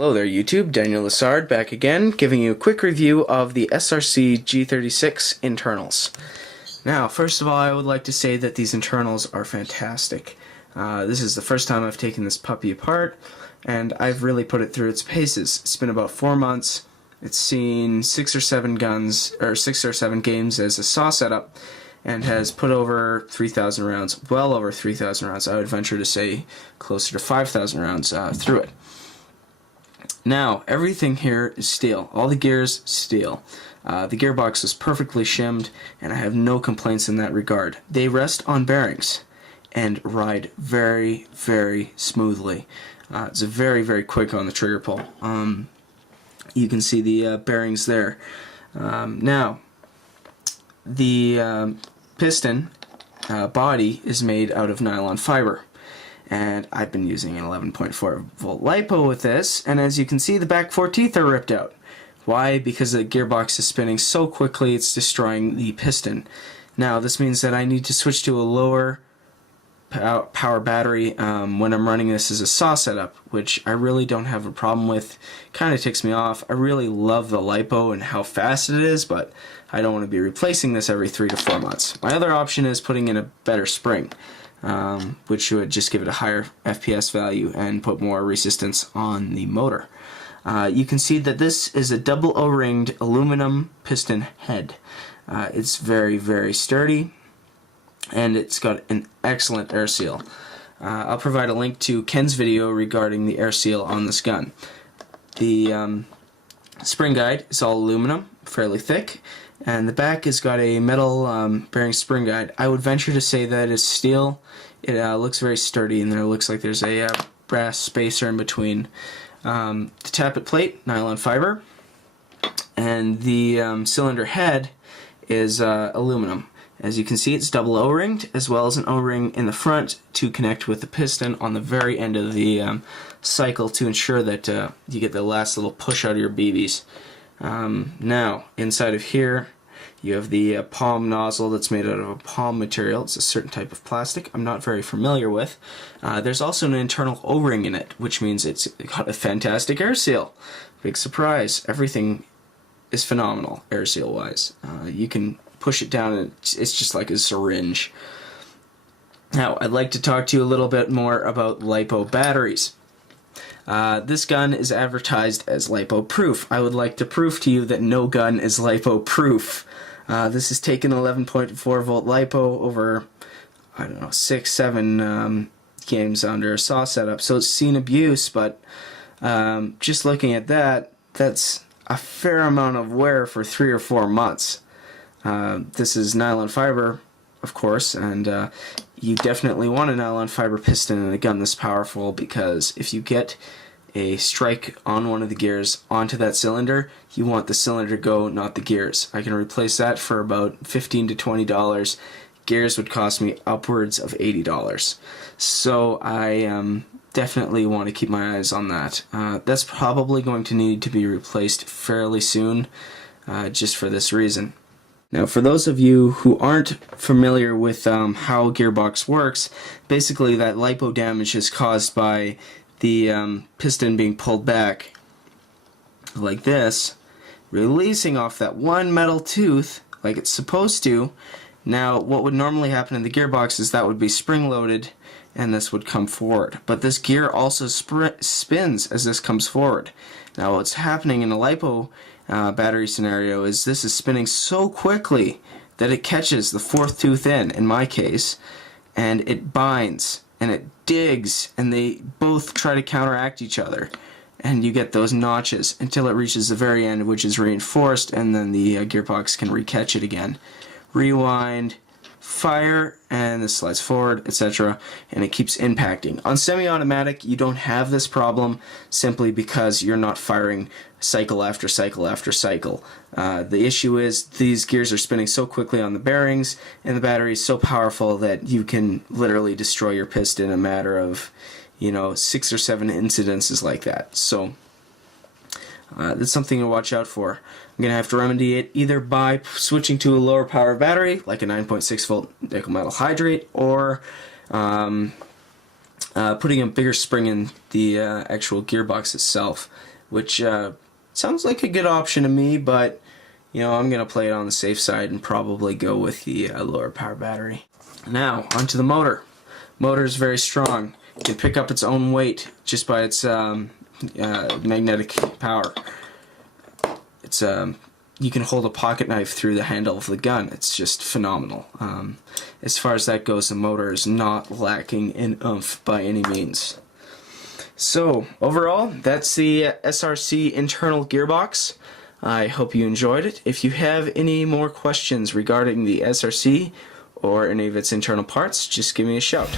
Hello there YouTube, Daniel Lessard back again, giving you a quick review of the SRC G36 internals. Now, first of all, I would like to say that these internals are fantastic. This is the first time I've taken this puppy apart, and I've really put it through its paces. It's been about 4 months. It's seen 6 or 7 games as a saw setup, and has put over 3,000 rounds, well over 3,000 rounds. I would venture to say closer to 5,000 rounds through it. Now, everything here is steel. All the gears, steel. The gearbox is perfectly shimmed, and I have no complaints in that regard. They rest on bearings and ride very, very smoothly. It's very, very quick on the trigger pull. You can see the bearings there. Now, the piston body is made out of nylon fiber. And I've been using an 11.4 volt LiPo with this, and as you can see, the back 4 teeth are ripped out. Why? Because the gearbox is spinning so quickly it's destroying the piston. Now this means that I need to switch to a lower power battery when I'm running this as a saw setup, which I really don't have a problem with. Kind of ticks me off. I really love the LiPo and how fast it is, but I don't want to be replacing this every 3 to 4 months. My other option is putting in a better spring. Which would just give it a higher FPS value and put more resistance on the motor. You can see that this is a double O-ringed aluminum piston head. It's very, very sturdy, and it's got an excellent air seal. I'll provide a link to Ken's video regarding the air seal on this gun. The spring guide is all aluminum, fairly thick, and the back has got a metal bearing spring guide. I would venture to say that it's steel. It looks very sturdy, and there looks like there's a brass spacer in between. The tappet plate, nylon fiber, and the cylinder head is aluminum. As you can see, it's double O-ringed, as well as an O-ring in the front to connect with the piston on the very end of the cycle to ensure that you get the last little push out of your BBs. Now, inside of here, you have the palm nozzle that's made out of a palm material. It's a certain type of plastic I'm not very familiar with. There's also an internal O-ring in it, which means it's got a fantastic air seal. Big surprise. Everything is phenomenal, air seal wise. You can push it down and it's just like a syringe. Now, I'd like to talk to you a little bit more about LiPo batteries. This gun is advertised as LiPo proof. I would like to prove to you that no gun is LiPo proof. This has taken 11.4 volt LiPo over, I don't know, 6, 7 games under a saw setup, so it's seen abuse, but just looking at that, that's a fair amount of wear for 3 or 4 months. This is nylon fiber, of course, and you definitely want a nylon fiber piston in a gun this powerful, because if you get a strike on one of the gears onto that cylinder, you want the cylinder to go, not the gears. I can replace that for about $15 to $20. Gears would cost me upwards of $80. So I definitely want to keep my eyes on that. That's probably going to need to be replaced fairly soon, just for this reason. Now, for those of you who aren't familiar with how a gearbox works, basically that LiPo damage is caused by the piston being pulled back like this, releasing off that one metal tooth like it's supposed to. Now, what would normally happen in the gearbox is that would be spring-loaded and this would come forward. But this gear also spins as this comes forward. Now, what's happening in a LiPo battery scenario is this is spinning so quickly that it catches the 4th tooth in my case, and it binds and it digs, and they both try to counteract each other, and you get those notches until it reaches the very end, which is reinforced, and then the gearbox can recatch it again. Rewind, fire, and this slides forward, etc., and it keeps impacting. On semi-automatic, you don't have this problem simply because you're not firing cycle after cycle after cycle. The issue is these gears are spinning so quickly on the bearings, and the battery is so powerful that you can literally destroy your piston in a matter of, 6 or 7 incidences like that. So that's something to watch out for. I'm going to have to remedy it either by switching to a lower power battery, like a 9.6 volt nickel metal hydrate, or putting a bigger spring in the actual gearbox itself, which sounds like a good option to me, but you know, I'm going to play it on the safe side and probably go with the lower power battery. Now, onto the motor. Motor is very strong. It can pick up its own weight just by its magnetic power. It's you can hold a pocket knife through the handle of the gun. It's just phenomenal. As far as that goes, the motor is not lacking in oomph by any means. So, overall, that's the SRC internal gearbox. I hope you enjoyed it. If you have any more questions regarding the SRC or any of its internal parts, just give me a shout.